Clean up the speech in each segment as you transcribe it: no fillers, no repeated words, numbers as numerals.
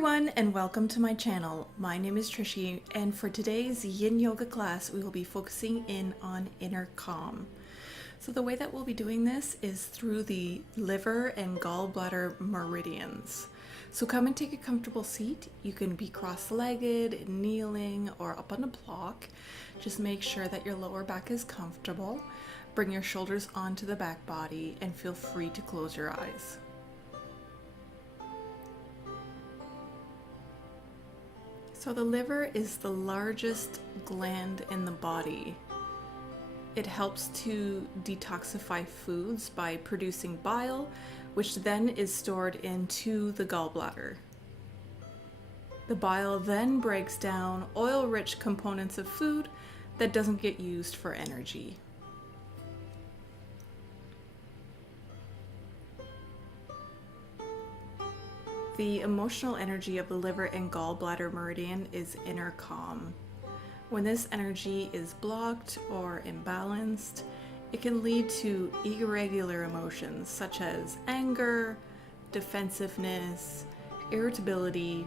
everyone and welcome to my channel. My name is Trishy, and for today's Yin Yoga class we will be focusing in on inner calm. So the way that we'll be doing this is through the liver and gallbladder meridians. So come and take a comfortable seat. You can be cross-legged, kneeling, or up on a block. Just make sure that your lower back is comfortable. Bring your shoulders onto the back body and feel free to close your eyes. So the liver is the largest gland in the body. It helps to detoxify foods by producing bile, which then is stored into the gallbladder. The bile then breaks down oil-rich components of food that doesn't get used for energy. The emotional energy of the liver and gallbladder meridian is inner calm. When this energy is blocked or imbalanced, it can lead to irregular emotions such as anger, defensiveness, irritability,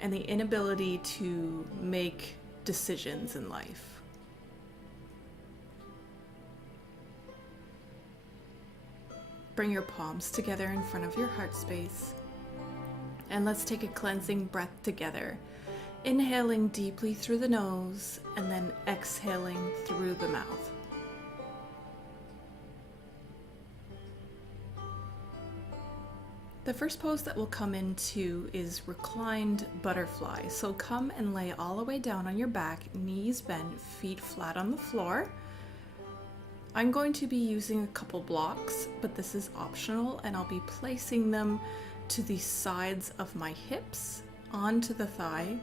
and the inability to make decisions in life. Bring your palms together in front of your heart space. And let's take a cleansing breath together, inhaling deeply through the nose and then exhaling through the mouth. The first pose that we'll come into is reclined butterfly. So come and lay all the way down on your back, knees bent, feet flat on the floor. I'm going to be using a couple blocks, but this is optional, and I'll be placing them to the sides of my hips onto the thigh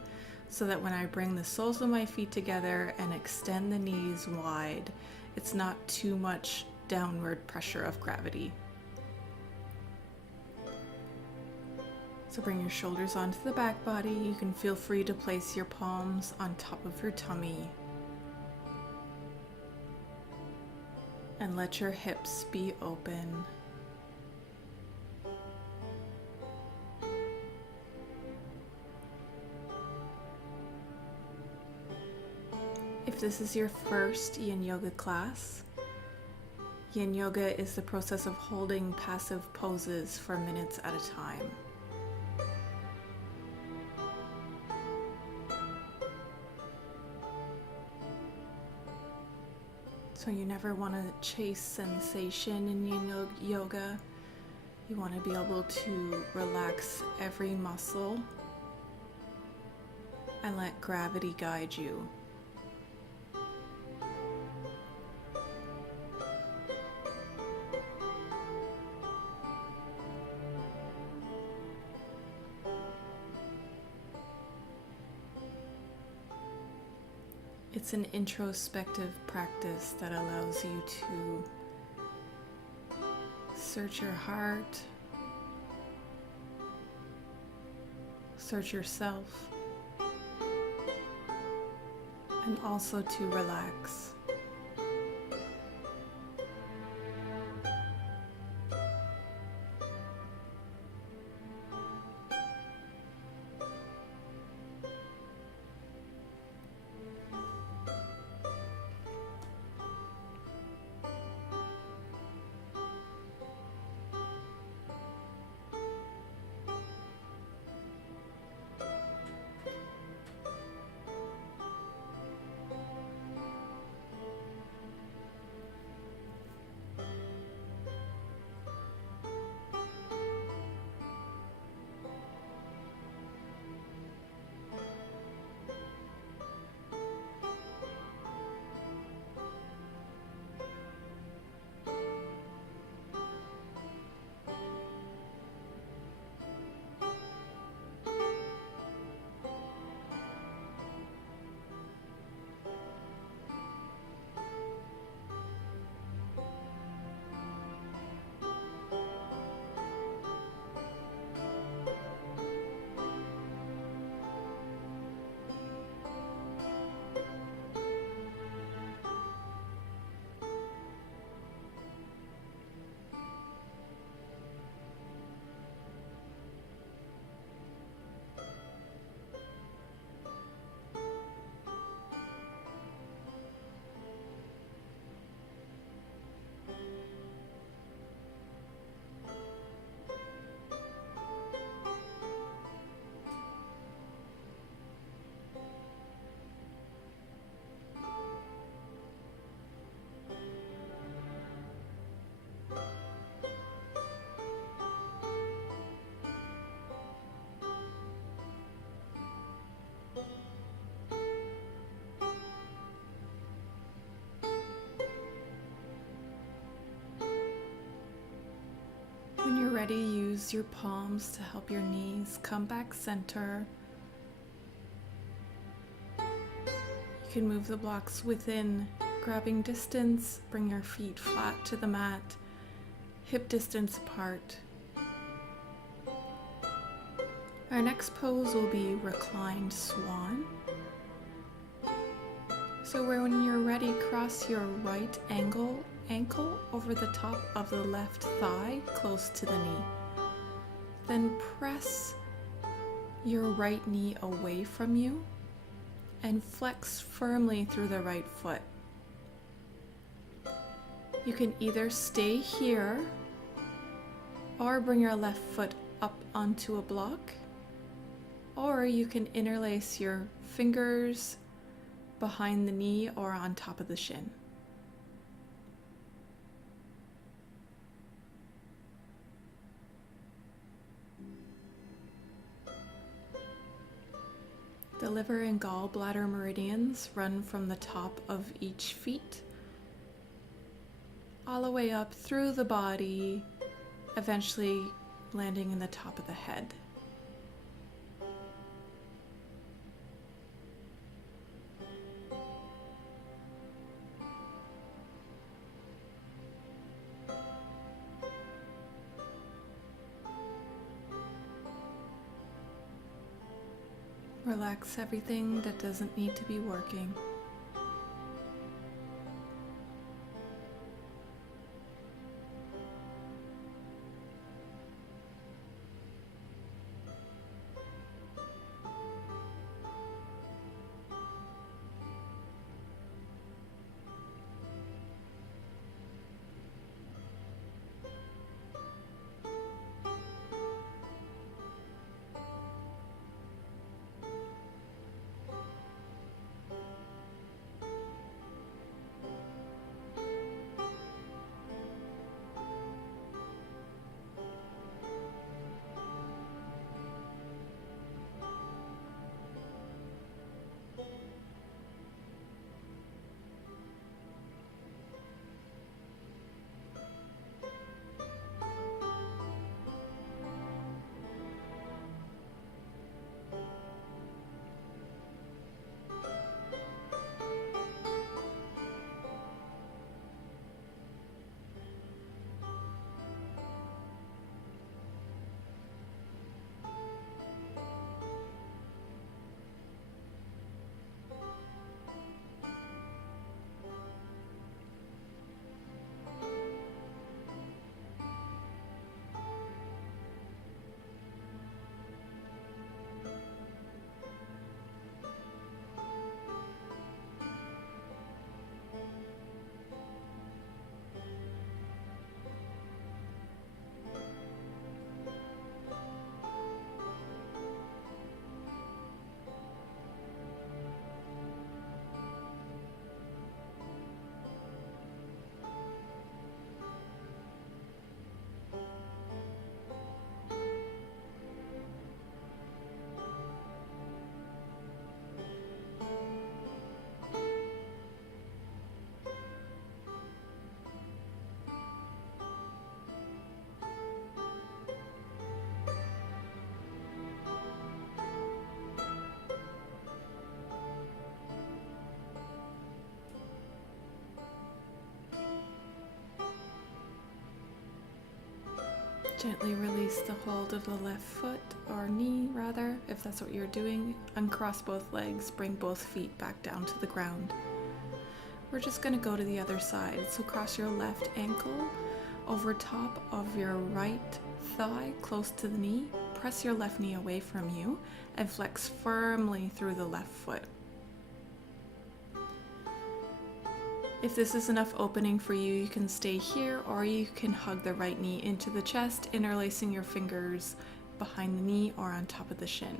so that when I bring the soles of my feet together and extend the knees wide, it's not too much downward pressure of gravity. So bring your shoulders onto the back body. You can feel free to place your palms on top of your tummy. And let your hips be open. If this is your first Yin Yoga class, Yin Yoga is the process of holding passive poses for minutes at a time. So you never want to chase sensation in Yin Yoga. You want to be able to relax every muscle and let gravity guide you. It's an introspective practice that allows you to search your heart, search yourself, and also to relax. ready, use your palms to help your knees come back center. You can move the blocks within grabbing distance, bring your feet flat to the mat, hip distance apart. Our next pose will be reclined swan. So when you're ready, cross your right ankle over the top of the left thigh, close to the knee. Then press your right knee away from you and flex firmly through the right foot. You can either stay here or bring your left foot up onto a block, or you can interlace your fingers behind the knee or on top of the shin. The liver and gallbladder meridians run from the top of each feet all the way up through the body, eventually landing in the top of the head. Relax everything that doesn't need to be working. Gently release the hold of the left foot, or knee rather, if that's what you're doing. Uncross both legs, bring both feet back down to the ground. We're just going to go to the other side. So cross your left ankle over top of your right thigh, close to the knee. Press your left knee away from you and flex firmly through the left foot. If this is enough opening for you, you can stay here, or you can hug the right knee into the chest, interlacing your fingers behind the knee or on top of the shin.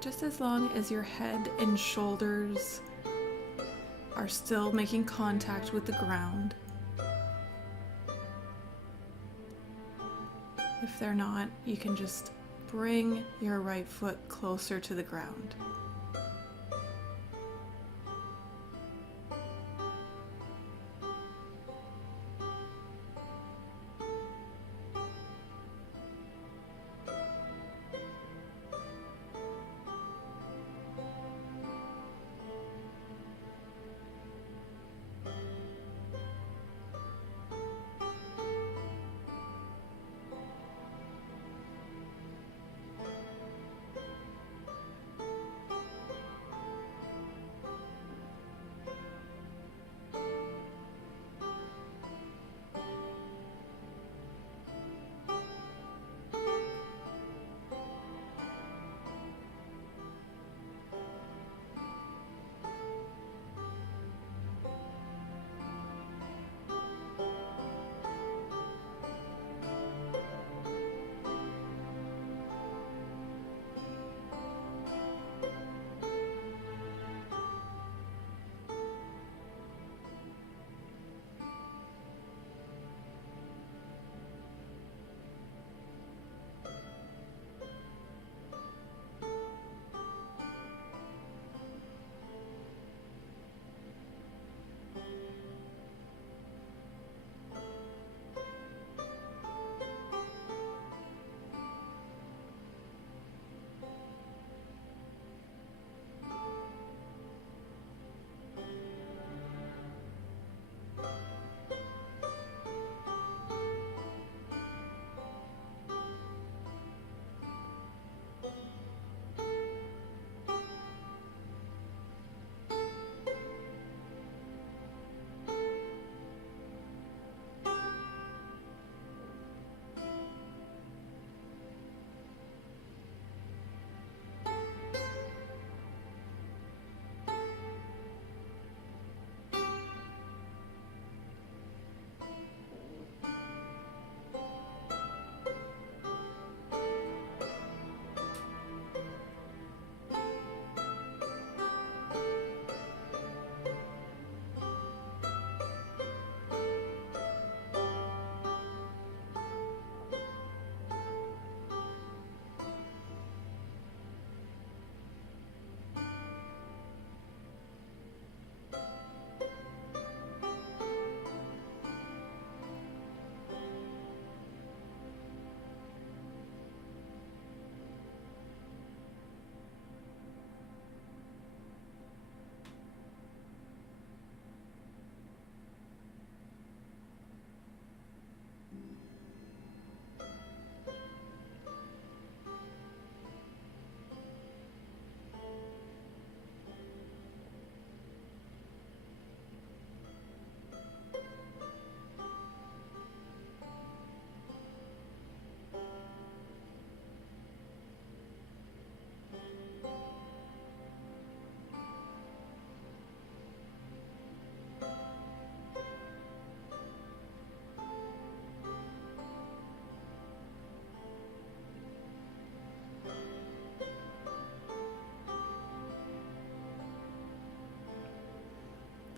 Just as long as your head and shoulders are still making contact with the ground. If they're not, you can just bring your right foot closer to the ground.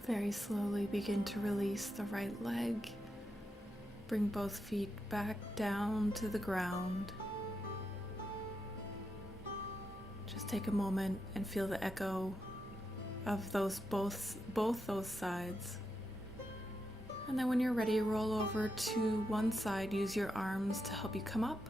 Very slowly begin to release the right leg. Bring both feet back down to the ground. Just take a moment and feel the echo of those both those sides. And then when you're ready, roll over to one side, use your arms to help you come up.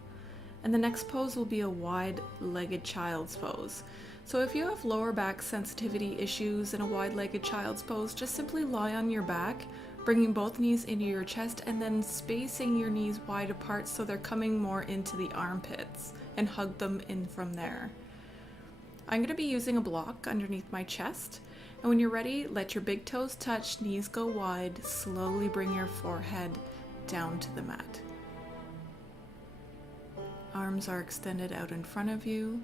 And the next pose will be a wide-legged child's pose. So if you have lower back sensitivity issues in a wide-legged child's pose, just simply lie on your back, bringing both knees into your chest and then spacing your knees wide apart so they're coming more into the armpits, and hug them in from there. I'm going to be using a block underneath my chest. And when you're ready, let your big toes touch, knees go wide, slowly bring your forehead down to the mat. Arms are extended out in front of you.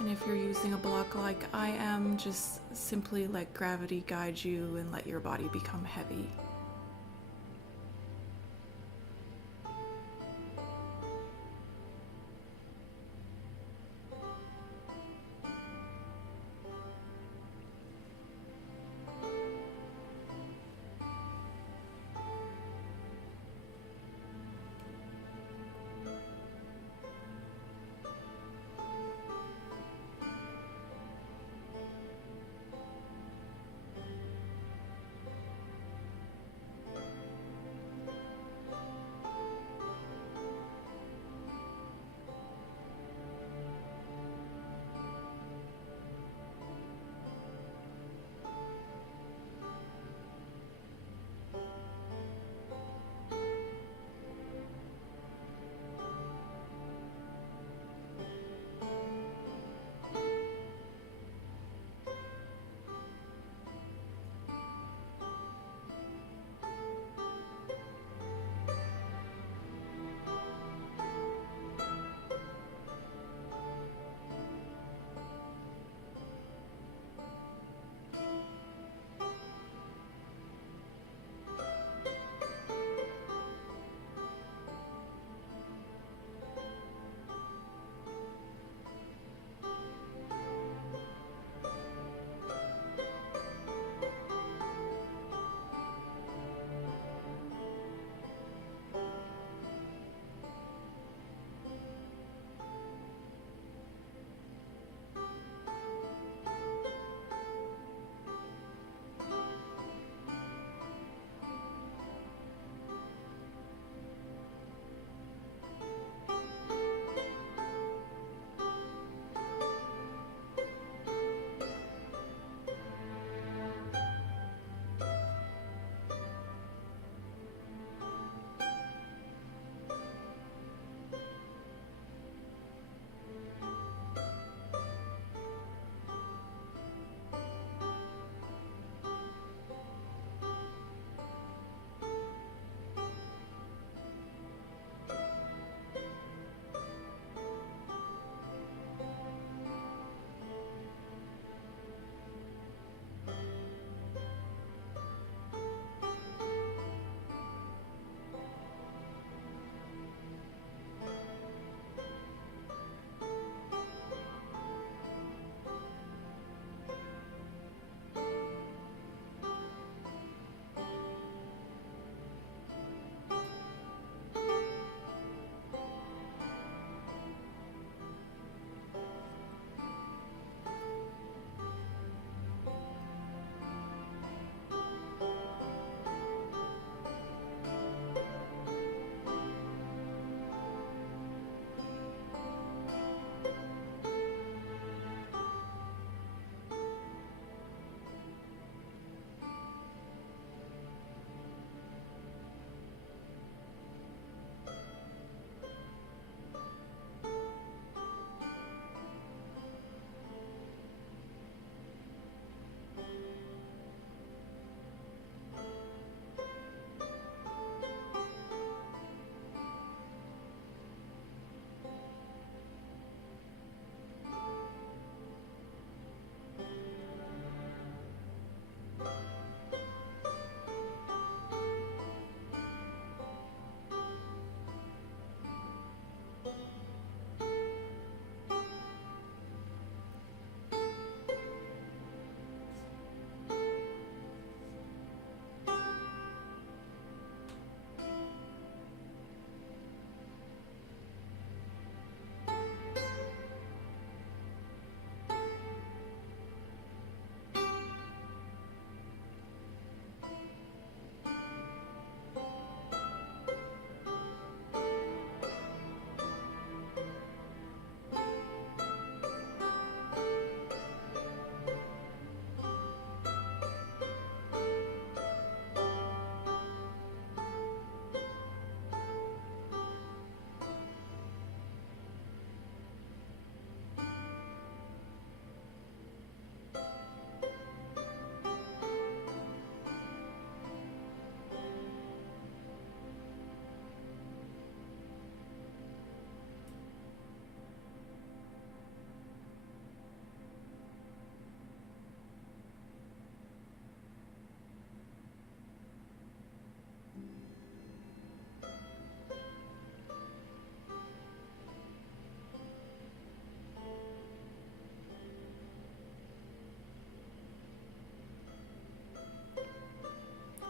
And if you're using a block like I am, just simply let gravity guide you and let your body become heavy.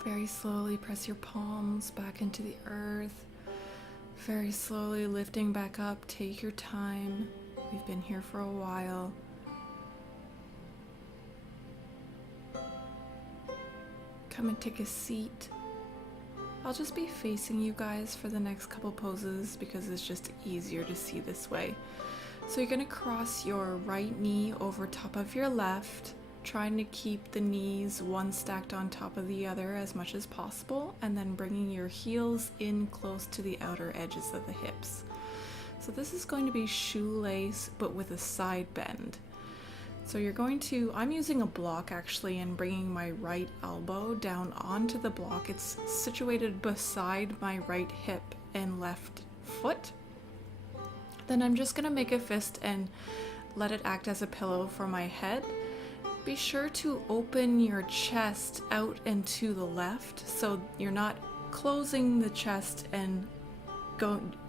Very slowly press your palms back into the earth. Very slowly lifting back up. Take your time. We've been here for a while. Come and take a seat. I'll just be facing you guys for the next couple poses because it's just easier to see this way. So you're going to cross your right knee over top of your left, trying to keep the knees one stacked on top of the other as much as possible, and then bringing your heels in close to the outer edges of the hips. So this is going to be shoelace, but with a side bend. So you're going to, I'm using a block actually and bringing my right elbow down onto the block. It's situated beside my right hip and left foot. Then I'm just going to make a fist and let it act as a pillow for my head. Be sure to open your chest out and to the left, so you're not closing the chest and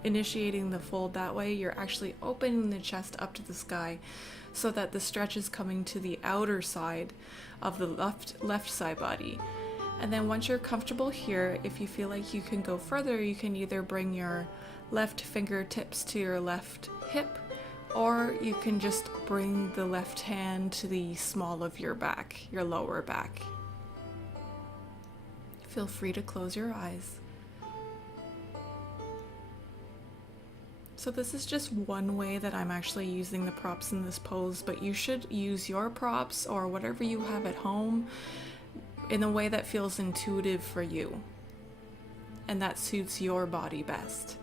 initiating the fold that way. You're actually opening the chest up to the sky so that the stretch is coming to the outer side of the left side body. And then once you're comfortable here, if you feel like you can go further, you can either bring your left fingertips to your left hip, or you can just bring the left hand to the small of your back, your lower back. Feel free to close your eyes. So this is just one way that I'm actually using the props in this pose, but you should use your props or whatever you have at home in a way that feels intuitive for you and that suits your body best.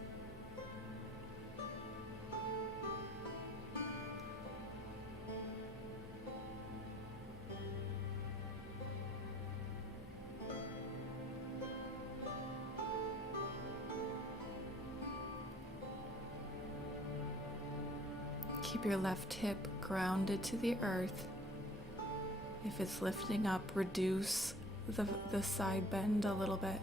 Keep your left hip grounded to the earth. If it's lifting up, reduce the side bend a little bit.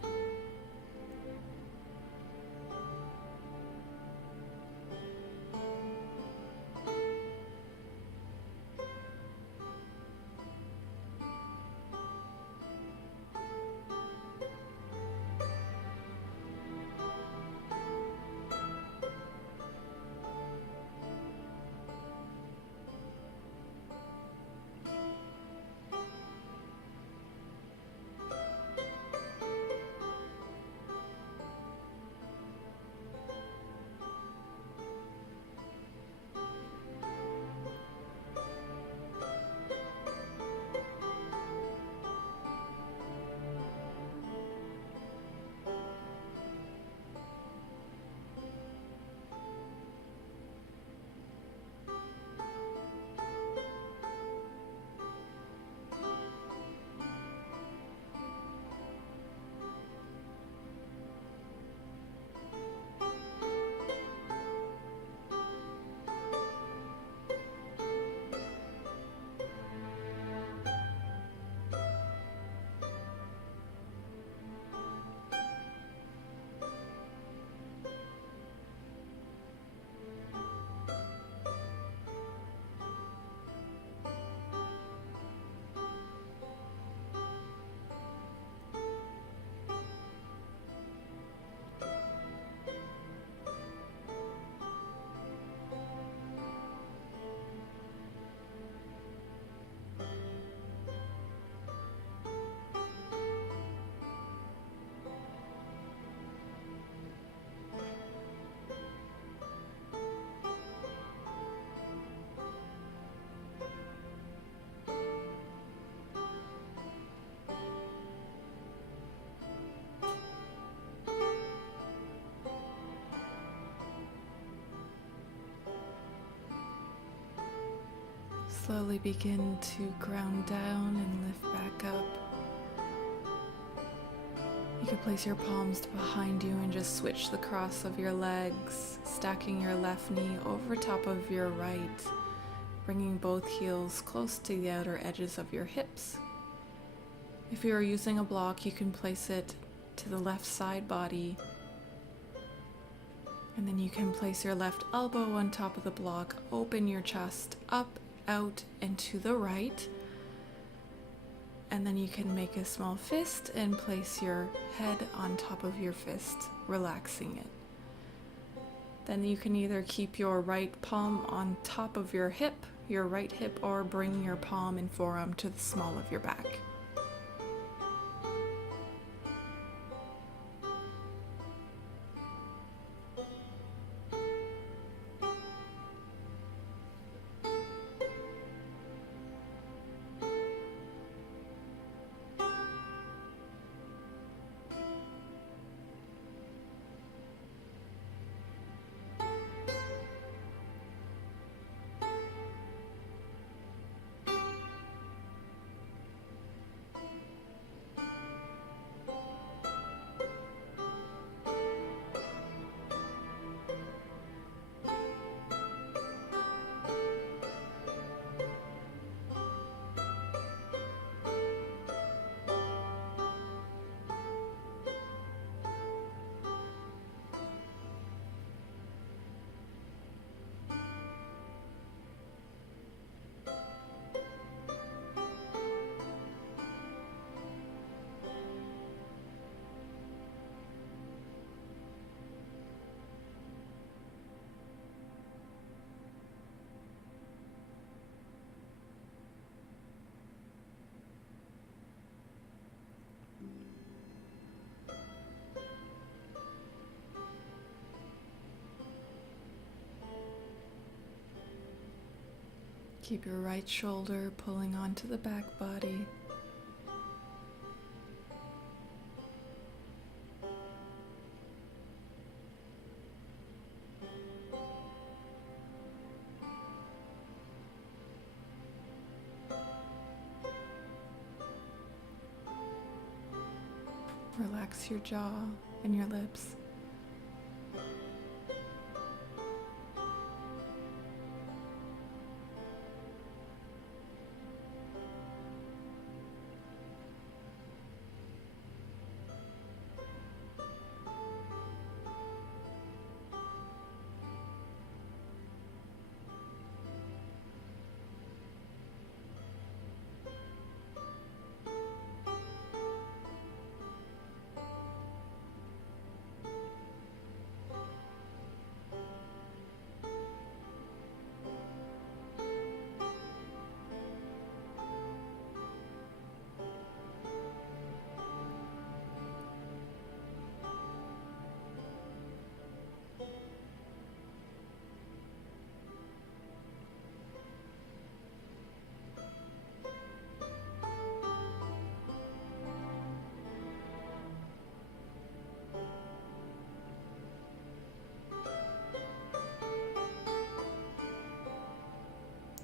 Slowly begin to ground down and lift back up. You can place your palms behind you and just switch the cross of your legs, stacking your left knee over top of your right, bringing both heels close to the outer edges of your hips. If you are using a block, you can place it to the left side body, and then you can place your left elbow on top of the block, open your chest up, out, and to the right, And then you can make a small fist and place your head on top of your fist, relaxing it. Then you can either keep your right palm on top of your right hip, or bring your palm and forearm to the small of your back. Keep your right shoulder pulling onto the back body. Relax your jaw and your lips.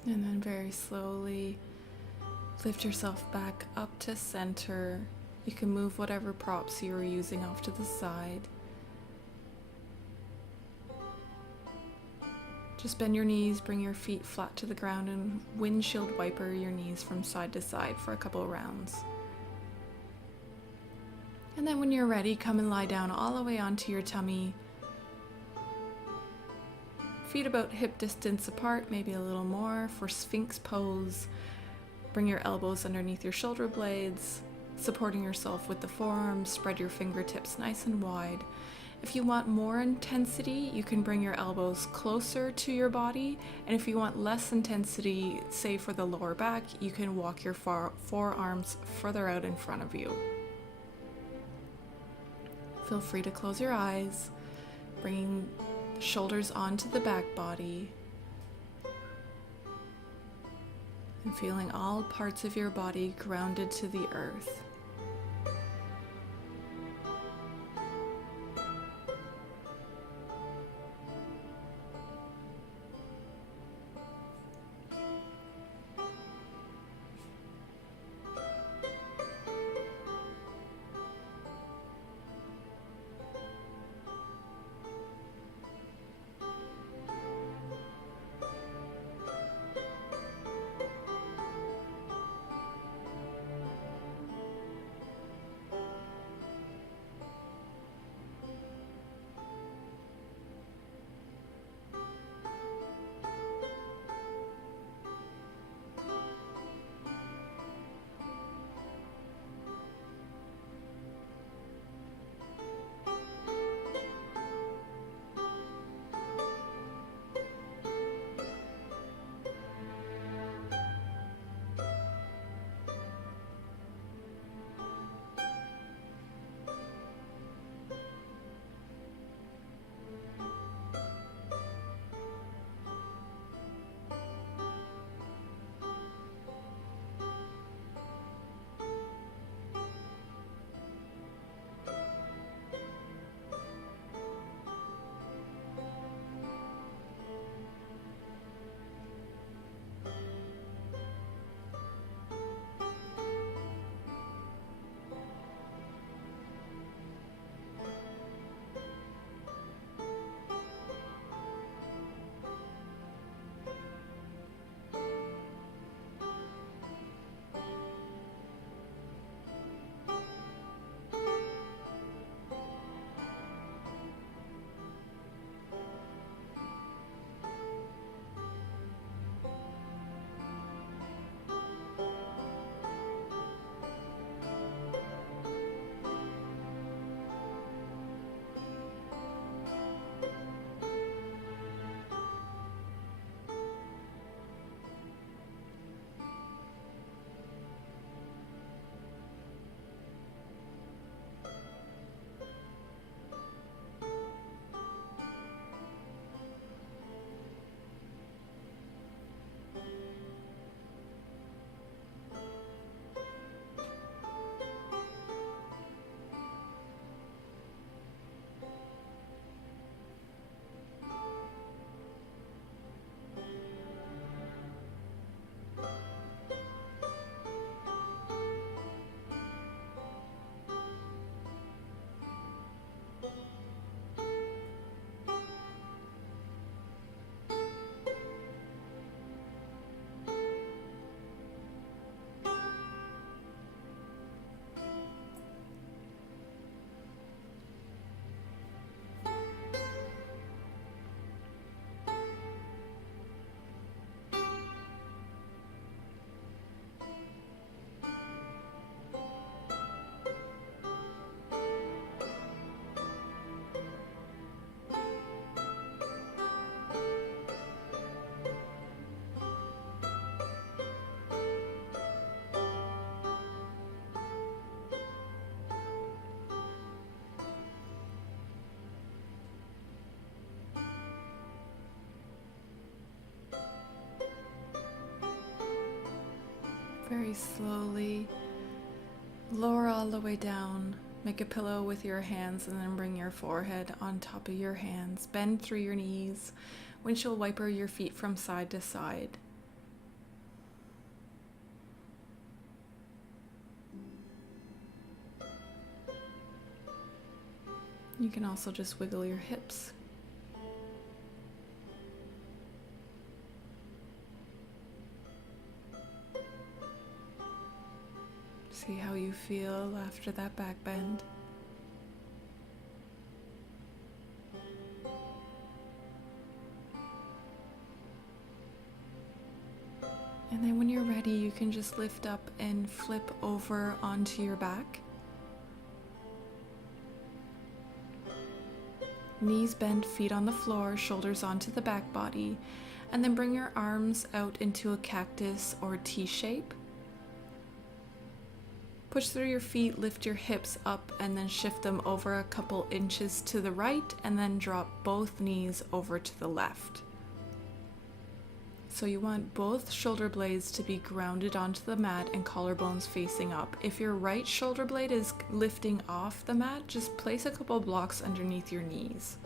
And then very slowly lift yourself back up to center. You can move whatever props you were using off to the side. Just bend your knees, bring your feet flat to the ground, and windshield wiper your knees from side to side for a couple of rounds. And then when you're ready, come and lie down all the way onto your tummy. Feet about hip distance apart, maybe a little more for Sphinx pose. Bring your elbows underneath your shoulder blades, supporting yourself with the forearms. Spread your fingertips nice and wide. If you want more intensity, you can bring your elbows closer to your body. And if you want less intensity, say for the lower back, you can walk your forearms further out in front of you. Feel free to close your eyes, bringing the shoulders onto the back body, and feeling all parts of your body grounded to the earth. Very slowly lower all the way down. Make a pillow with your hands and then bring your forehead on top of your hands. Bend through your knees. Windshield wiper your feet from side to side. You can also just wiggle your hips. See how you feel after that back bend. And then when you're ready, you can just lift up and flip over onto your back. Knees bent, feet on the floor, shoulders onto the back body, and then bring your arms out into a cactus or T shape. Push through your feet, lift your hips up, and then shift them over a couple inches to the right, and then drop both knees over to the left. So you want both shoulder blades to be grounded onto the mat and collarbones facing up. If your right shoulder blade is lifting off the mat, just place a couple blocks underneath your knees.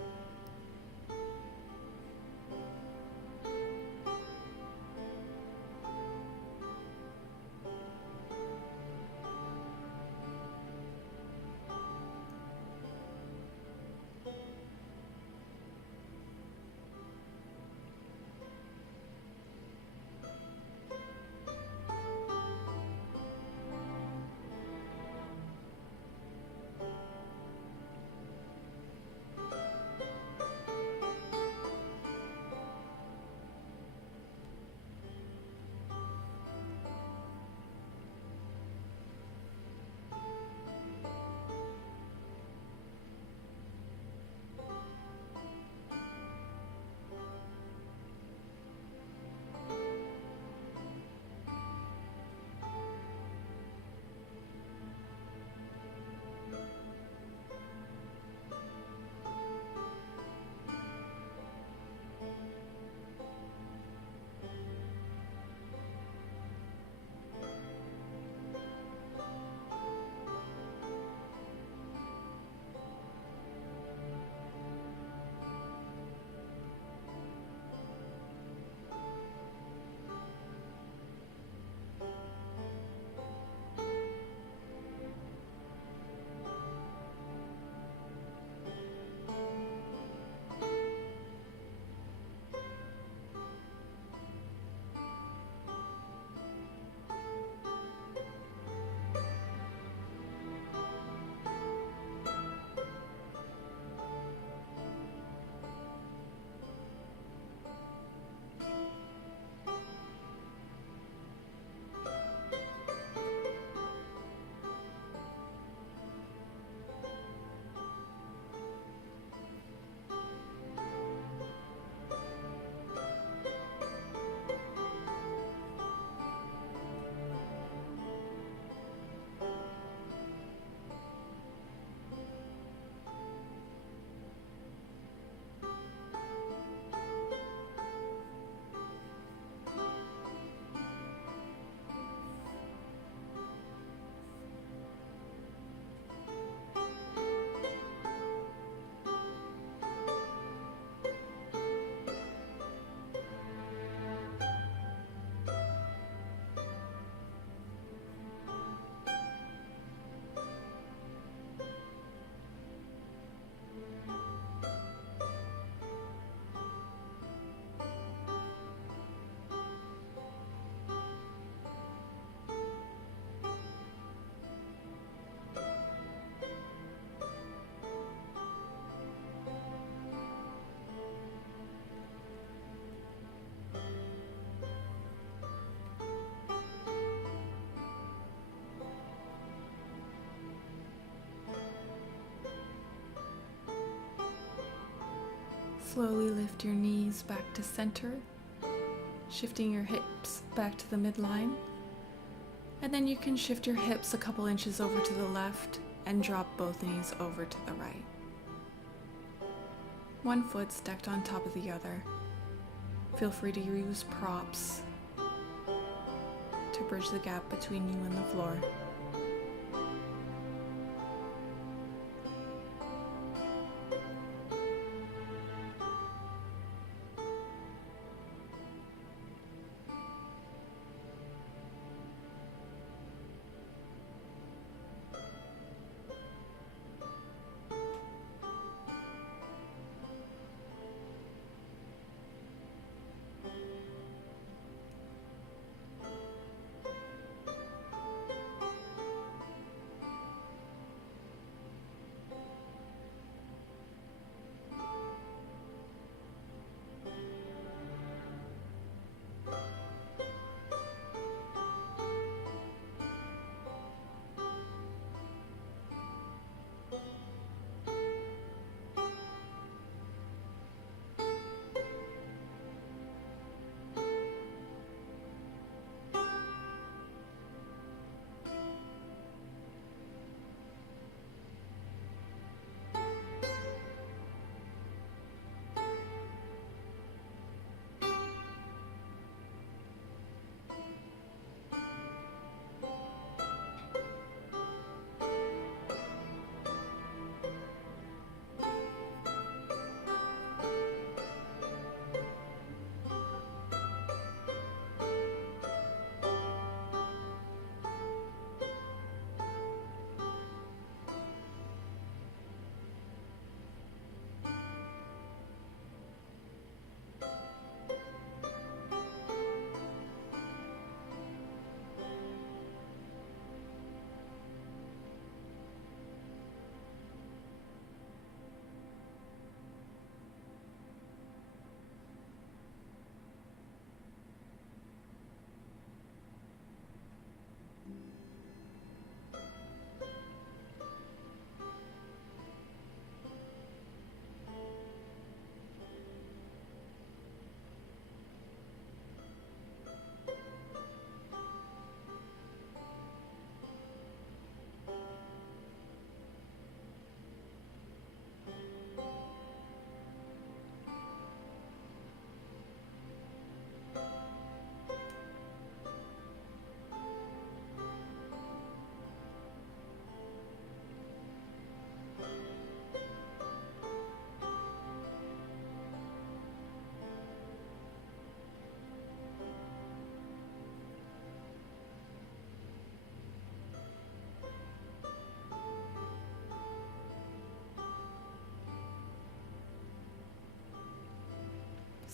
Slowly lift your knees back to center, shifting your hips back to the midline. And then you can shift your hips a couple inches over to the left and drop both knees over to the right. One foot stacked on top of the other. Feel free to use props. to bridge the gap between you and the floor.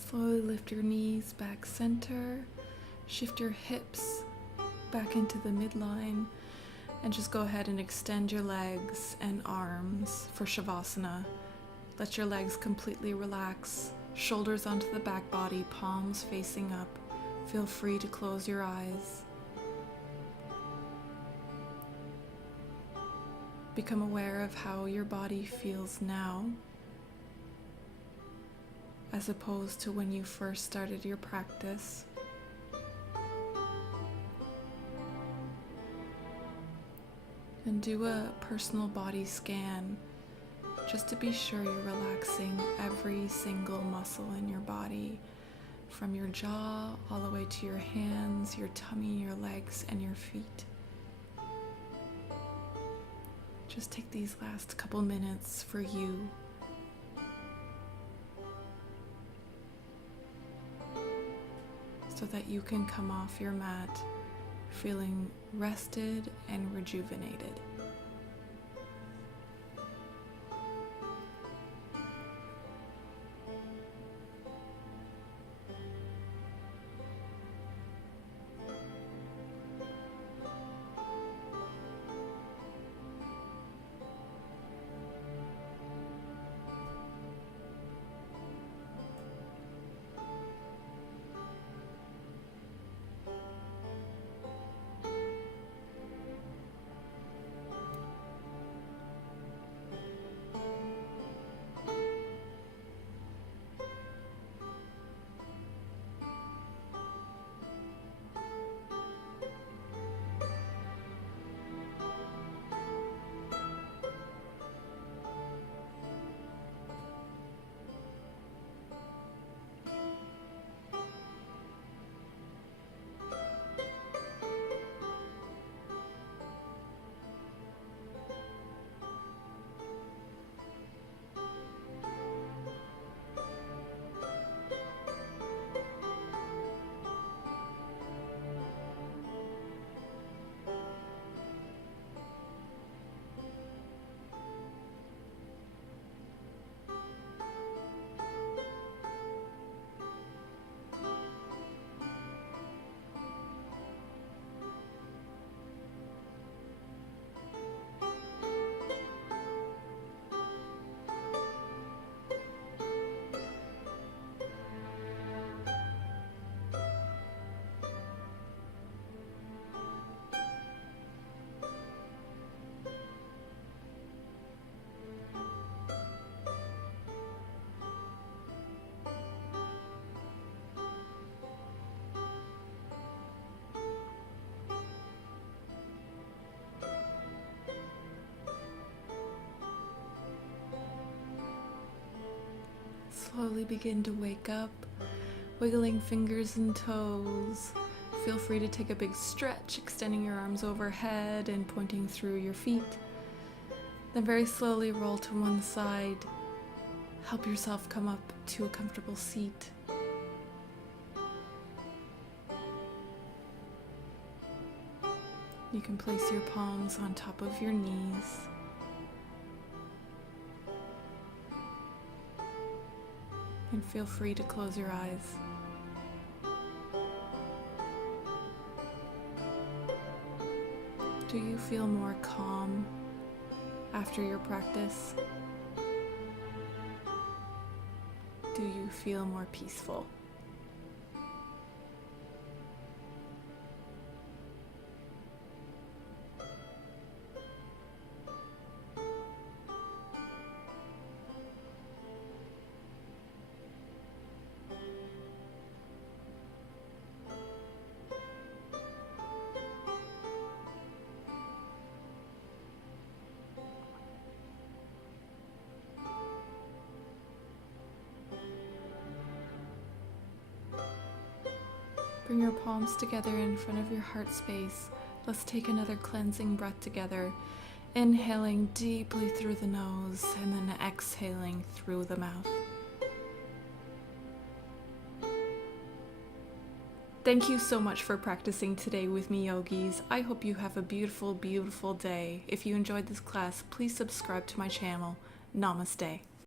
Slowly lift your knees back center, shift your hips back into the midline, and just go ahead and extend your legs and arms for Shavasana. Let your legs completely relax, shoulders onto the back body, palms facing up. Feel free to close your eyes. Become aware of how your body feels now, as opposed to when you first started your practice. And do a personal body scan just to be sure you're relaxing every single muscle in your body, from your jaw all the way to your hands, your tummy, your legs, and your feet. Just take these last couple minutes for you. So that you can come off your mat feeling rested and rejuvenated. Slowly begin to wake up, wiggling fingers and toes. Feel free to take a big stretch, extending your arms overhead and pointing through your feet. Then very slowly roll to one side. Help yourself come up to a comfortable seat. You can place your palms on top of your knees. And feel free to close your eyes. Do you feel more calm after your practice? Do you feel more peaceful? Bring your palms together in front of your heart space. Let's take another cleansing breath together. Inhaling deeply through the nose and then exhaling through the mouth. Thank you so much for practicing today with me, yogis. I hope you have a beautiful, beautiful day. If you enjoyed this class, please subscribe to my channel. Namaste.